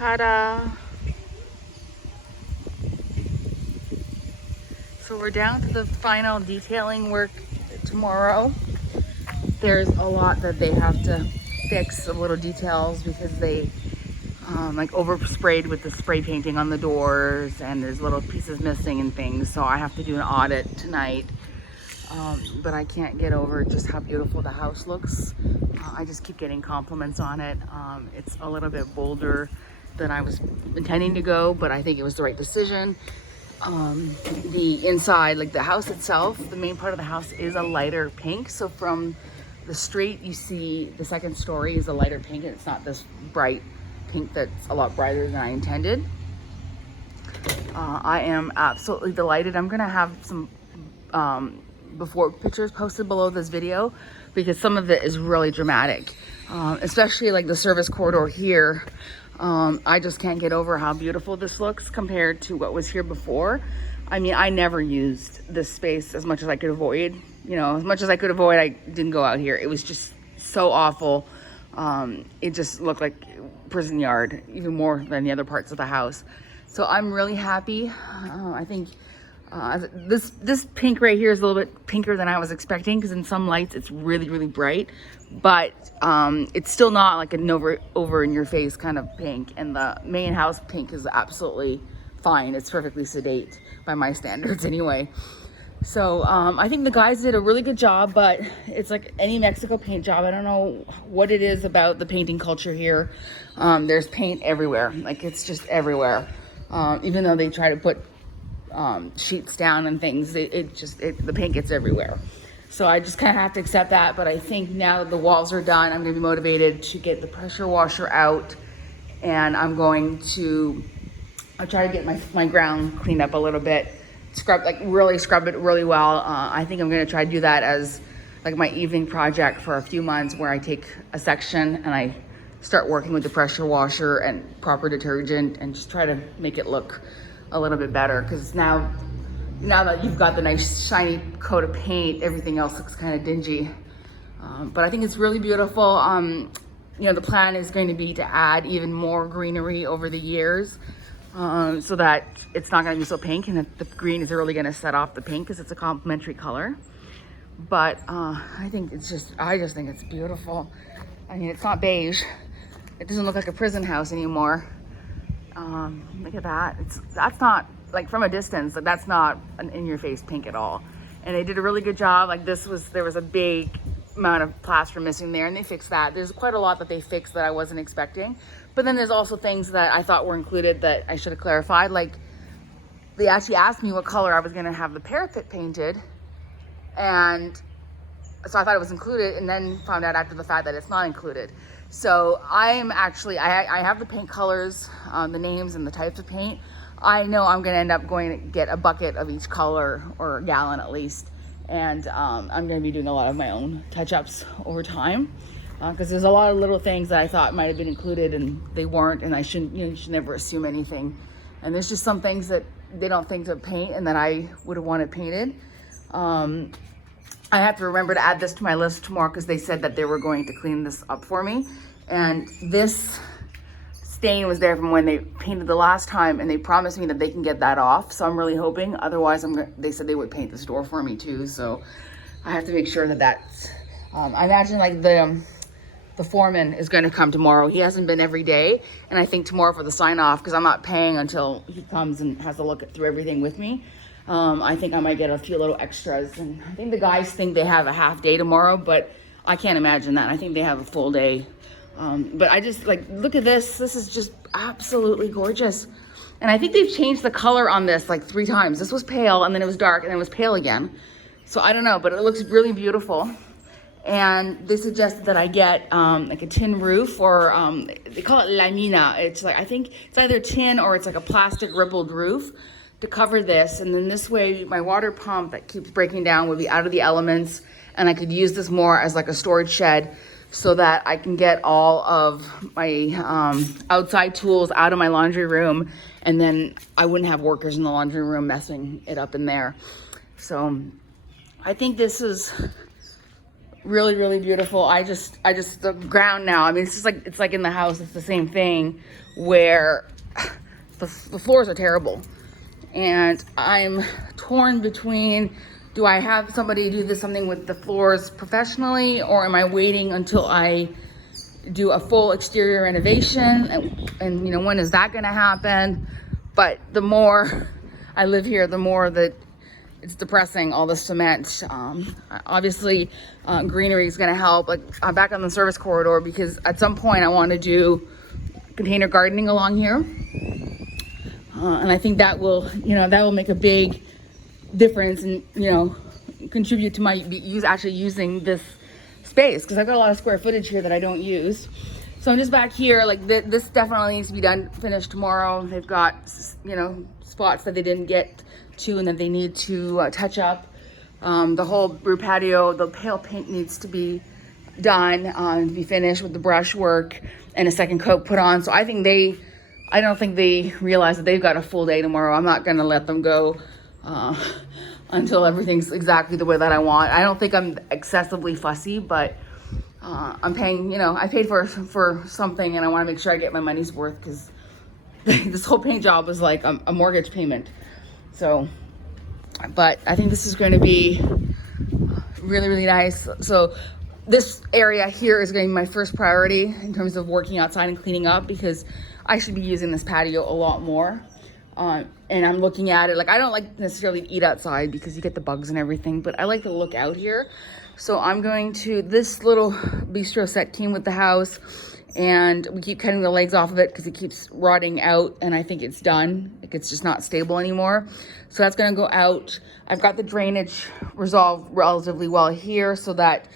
Ta-da! So we're down to the final detailing work tomorrow. There's a lot that they have to fix, of little details, because they like oversprayed with the spray painting on the doors, and there's little pieces missing and things. So I have to do an audit tonight. But I can't get over just how beautiful the house looks. I just keep getting compliments on it. It's a little bit bolder than I was intending to go, but I think it was the right decision. The inside, like the house itself, the main part of the house is a lighter pink. So from the street, you see the second story is a lighter pink, and it's not this bright pink that's a lot brighter than I intended. I am absolutely delighted. I'm gonna have some before pictures posted below this video, because some of it is really dramatic, especially like the service corridor here. I just can't get over how beautiful this looks compared to what was here before. I mean, I never used this space as much as I could avoid. You know, as much as I could avoid, I didn't go out here. It was just so awful. It just looked like prison yard, even more than the other parts of the house. So I'm really happy. I think this pink right here is a little bit pinker than I was expecting, because in some lights it's really, really bright, but it's still not like an over in your face kind of pink. And the main house pink is absolutely fine. It's perfectly sedate by my standards anyway. So I think the guys did a really good job, but it's like any Mexico paint job. I don't know what it is about the painting culture here. There's paint everywhere. Like, it's just everywhere. Even though they try to put sheets down and things, the paint gets everywhere. So I just kind of have to accept that. But I think now that the walls are done, I'm going to be motivated to get the pressure washer out, and I'm going to try to get my ground cleaned up a little bit. Scrub it really well. I think I'm going to try to do that as like my evening project for a few months, where I take a section and I start working with the pressure washer and proper detergent, and just try to make it look a little bit better. Because now that you've got the nice shiny coat of paint, everything else looks kind of dingy. But I think it's really beautiful. You know, the plan is going to be to add even more greenery over the years, so that it's not going to be so pink, and that the green is really going to set off the pink, because it's a complementary color. But I just think it's beautiful. I mean, it's not beige. It doesn't look like a prison house anymore. Look at that. That's not, like, from a distance, that's not an in-your-face pink at all. And they did a really good job. Like, there was a big amount of plaster missing there, and they fixed that. There's quite a lot that they fixed that I wasn't expecting. But then there's also things that I thought were included that I should have clarified. Like, they actually asked me what color I was going to have the parapet painted, and so I thought it was included, and then found out after the fact that it's not included. So I have the paint colors, the names and the types of paint. I know I'm going to end up going to get a bucket of each color, or a gallon at least, and I'm going to be doing a lot of my own touch-ups over time, because there's a lot of little things that I thought might have been included and they weren't, and you should never assume anything. And there's just some things that they don't think to paint and that I would have wanted painted. I have to remember to add this to my list tomorrow, because they said that they were going to clean this up for me. And this stain was there from when they painted the last time, and they promised me that they can get that off. So I'm really hoping. Otherwise, they said they would paint this door for me too. So I have to make sure that that's, I imagine like the foreman is going to come tomorrow. He hasn't been every day. And I think tomorrow for the sign off, because I'm not paying until he comes and has to look through everything with me. I think I might get a few little extras, and I think the guys think they have a half day tomorrow, but I can't imagine that. I think they have a full day. But I just, like, look at this. This is just absolutely gorgeous. And I think they've changed the color on this like 3 times. This was pale, and then it was dark, and then it was pale again. So I don't know, but it looks really beautiful. And they suggested that I get like a tin roof, or they call it lamina. It's like, I think it's either tin or it's like a plastic rippled roof to cover this. And then this way my water pump that keeps breaking down would be out of the elements, and I could use this more as like a storage shed, so that I can get all of my outside tools out of my laundry room, and then I wouldn't have workers in the laundry room messing it up in there. So I think this is Really, really beautiful. The ground now, I mean, it's like in the house, it's the same thing where the floors are terrible. And I'm torn between, do I have somebody do something with the floors professionally, or am I waiting until I do a full exterior renovation? And you know, when is that gonna happen? But the more I live here, the more that it's depressing, all the cement. Obviously, greenery is gonna help. Like, I'm back on the service corridor because at some point I want to do container gardening along here. And I think that will make a big difference and, you know, contribute to my actually using this space, because I've got a lot of square footage here that I don't use. So I'm just back here, like this definitely needs to be finished tomorrow. They've got, you know, spots that they didn't get to and that they need to touch up. The whole rear patio, the pale paint needs to be done, to be finished with the brush work and a second coat put on. So I don't think they realize that they've got a full day tomorrow. I'm not gonna let them go until everything's exactly the way that I want. I don't think I'm excessively fussy, but I'm paying, you know, I paid for something and I wanna make sure I get my money's worth, because this whole paint job was like a mortgage payment. So, but I think this is going to be really, really nice. So this area here is going to be my first priority in terms of working outside and cleaning up, because I should be using this patio a lot more. And I'm looking at it, like, I don't like necessarily eat outside because you get the bugs and everything, but I like to look out here. So I'm going to, this little bistro set came with the house, and we keep cutting the legs off of it because it keeps rotting out, and I think it's done. Like, it's just not stable anymore. So that's gonna go out. I've got the drainage resolved relatively well here so that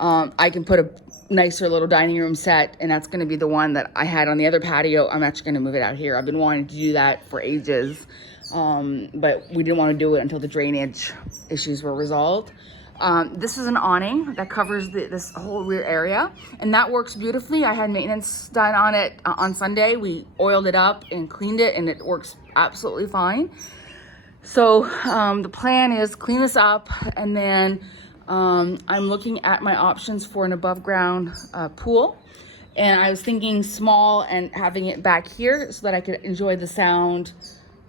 I can put a nicer little dining room set, and that's gonna be the one that I had on the other patio. I'm actually gonna move it out here. I've been wanting to do that for ages, but we didn't want to do it until the drainage issues were resolved. This is an awning that covers this whole rear area, and that works beautifully. I had maintenance done on it on Sunday. We oiled it up and cleaned it, and it works absolutely fine. So the plan is clean this up, and then I'm looking at my options for an above ground pool. And I was thinking small and having it back here so that I could enjoy the sound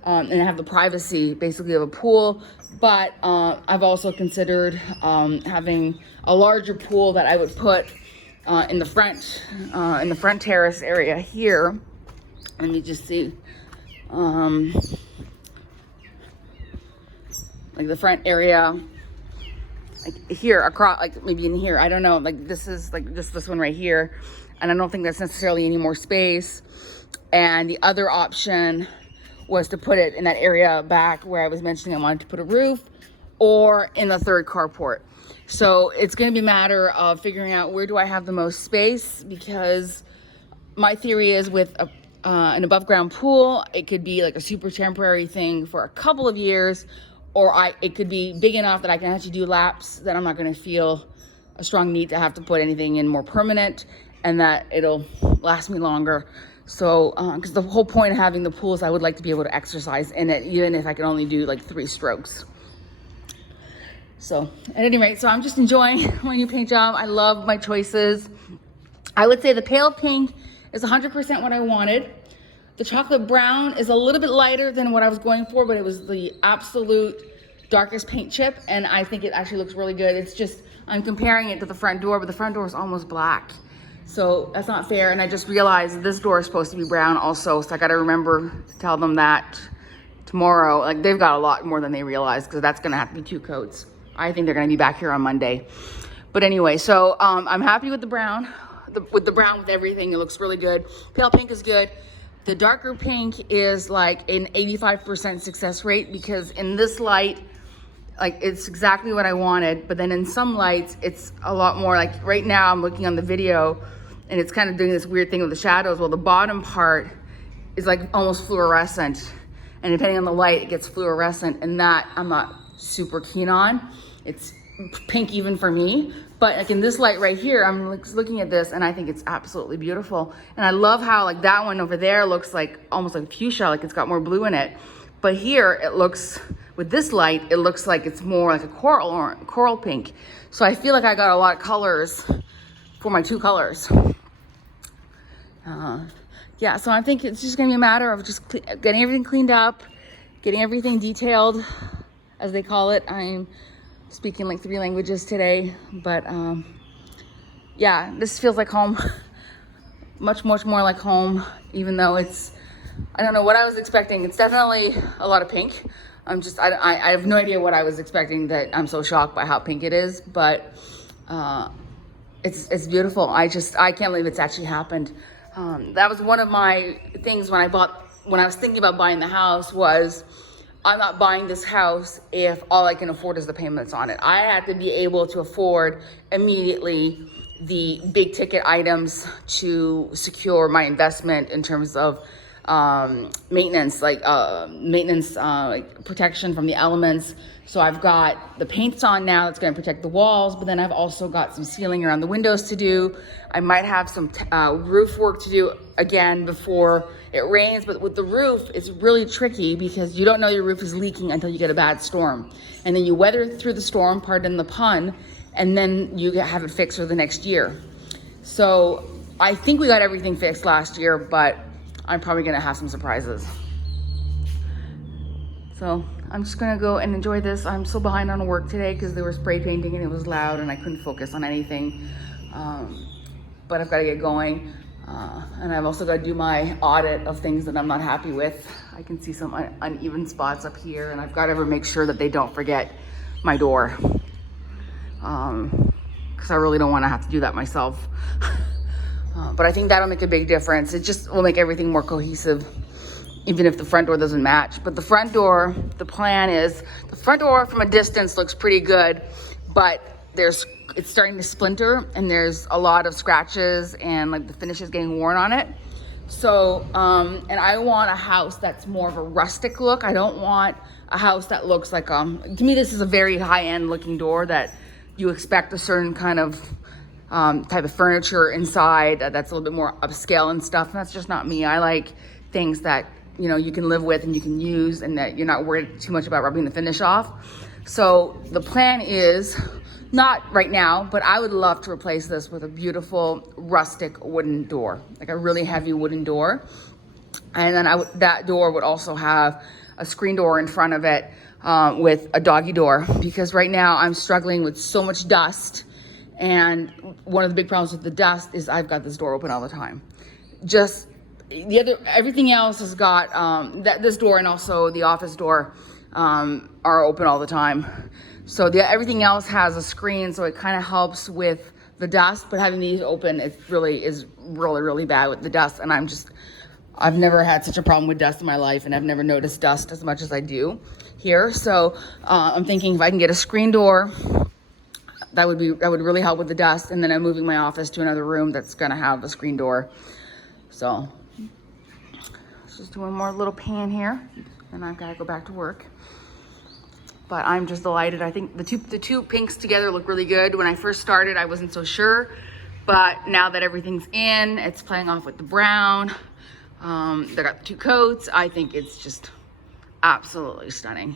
and have the privacy basically of a pool. But I've also considered having a larger pool that I would put in the front terrace area here. Let me just see, like the front area, like here across, like maybe in here. I don't know. Like this is like just this one right here, and I don't think that's necessarily any more space. And the other option was to put it in that area back where I was mentioning I wanted to put a roof, or in the third carport. So it's going to be a matter of figuring out where do I have the most space, because my theory is with an above ground pool, it could be like a super temporary thing for a couple of years, or it could be big enough that I can actually do laps, that I'm not going to feel a strong need to have to put anything in more permanent, and that it'll last me longer. So, because the whole point of having the pool is I would like to be able to exercise in it, even if I can only do like 3 strokes. So, at any rate, so I'm just enjoying my new paint job. I love my choices. I would say the pale pink is 100% what I wanted. The chocolate brown is a little bit lighter than what I was going for, but it was the absolute darkest paint chip, and I think it actually looks really good. It's just, I'm comparing it to the front door, but the front door is almost black. So that's not fair, and I just realized this door is supposed to be brown also, so I gotta remember to tell them that tomorrow. Like, they've got a lot more than they realize, because that's gonna have to be 2 coats. I think they're gonna be back here on Monday. But anyway, so I'm happy with the brown, with everything. It looks really good. Pale pink is good. The darker pink is like an 85% success rate, because in this light, like, it's exactly what I wanted, but then in some lights, it's a lot more. Like right now, I'm looking on the video, and it's kind of doing this weird thing with the shadows. Well, the bottom part is like almost fluorescent, and depending on the light, it gets fluorescent, and that I'm not super keen on. It's pink even for me, but like in this light right here, I'm looking at this, and I think it's absolutely beautiful. And I love how like that one over there looks like almost like fuchsia, like it's got more blue in it. But here it looks, with this light, it looks like it's more like a coral pink. So I feel like I got a lot of colors for my two colors. Yeah, so I think it's just gonna be a matter of just getting everything cleaned up, getting everything detailed, as they call it. I'm speaking like 3 languages today, but yeah, this feels like home. Much more like home, even though it's, I don't know what I was expecting. It's definitely a lot of pink. I have no idea what I was expecting, that I'm so shocked by how pink it is, but it's beautiful. I can't believe it's actually happened. That was one of my things when I was thinking about buying the house, was I'm not buying this house if all I can afford is the payments on it. I have to be able to afford immediately the big ticket items to secure my investment in terms of maintenance, like protection from the elements. So I've got the paints on now that's going to protect the walls, but then I've also got some sealing around the windows to do. I might have some roof work to do again before it rains, but with the roof, it's really tricky because you don't know your roof is leaking until you get a bad storm. And then you weather through the storm, pardon the pun, and then you have it fixed for the next year. So I think we got everything fixed last year, but I'm probably gonna have some surprises. So I'm just gonna go and enjoy this. I'm so behind on work today because they were spray painting and it was loud and I couldn't focus on anything. But I've gotta get going. And I've also gotta do my audit of things that I'm not happy with. I can see some uneven spots up here, and I've gotta make sure that they don't forget my door. Because I really don't want to have to do that myself. But I think that'll make a big difference. It just will make everything more cohesive, even if the front door doesn't match. But the front door, the plan is, the front door from a distance looks pretty good, but it's starting to splinter and there's a lot of scratches and like the finish is getting worn on it. So, and I want a house that's more of a rustic look. I don't want a house that looks like, to me this is a very high-end looking door that you expect a certain kind of type of furniture inside that's a little bit more upscale and stuff. And that's just not me. I like things that, you know, you can live with and you can use, and that you're not worried too much about rubbing the finish off. So the plan is, not right now, but I would love to replace this with a beautiful rustic wooden door, like a really heavy wooden door. And then that door would also have a screen door in front of it, with a doggy door, because right now I'm struggling with so much dust. And one of the big problems with the dust is I've got this door open all the time. Just everything else has got, this door and also the office door are open all the time. So everything else has a screen, so it kind of helps with the dust, but having these open, it really is really bad with the dust. And I've never had such a problem with dust in my life, and I've never noticed dust as much as I do here. So I'm thinking if I can get a screen door, that would really help with the dust. And then I'm moving my office to another room that's gonna have a screen door. So let's just do one more little pan here, and I've gotta go back to work. But I'm just delighted. I think the two pinks together look really good. When I first started, I wasn't so sure, but now that everything's in, it's playing off with the brown. They got the 2 coats. I think it's just absolutely stunning.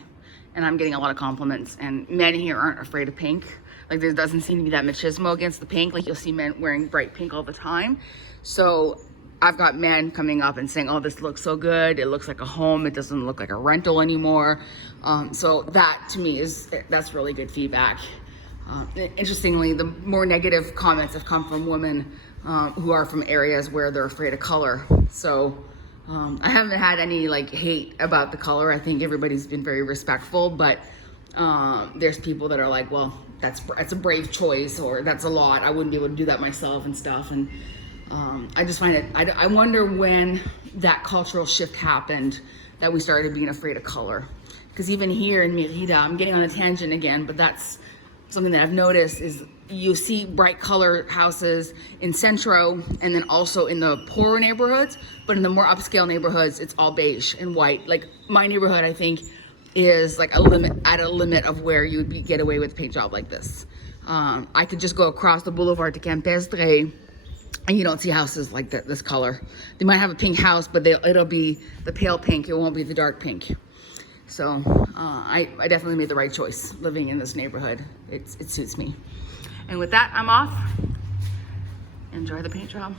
And I'm getting a lot of compliments, and men here aren't afraid of pink. Like, there doesn't seem to be that machismo against the pink. Like, you'll see men wearing bright pink all the time. So I've got men coming up and saying, oh, this looks so good. It looks like a home. It doesn't look like a rental anymore. So that to me that's really good feedback. Interestingly, the more negative comments have come from women who are from areas where they're afraid of color. So I haven't had any like hate about the color. I think everybody's been very respectful, but there's people that are like, well, that's a brave choice, or that's a lot. I wouldn't be able to do that myself and stuff. And I just find it, I wonder when that cultural shift happened, that we started being afraid of color. Because even here in Mérida, I'm getting on a tangent again, but that's something that I've noticed is you see bright color houses in Centro and then also in the poorer neighborhoods, but in the more upscale neighborhoods, it's all beige and white. Like my neighborhood, I think, is like a limit of where you would get away with a paint job like this. I could just go across the boulevard to Campestre and you don't see houses like this color. They might have a pink house, but it'll be the pale pink. It won't be the dark pink. So I definitely made the right choice living in this neighborhood. It suits me. And with that, I'm off. Enjoy the paint job.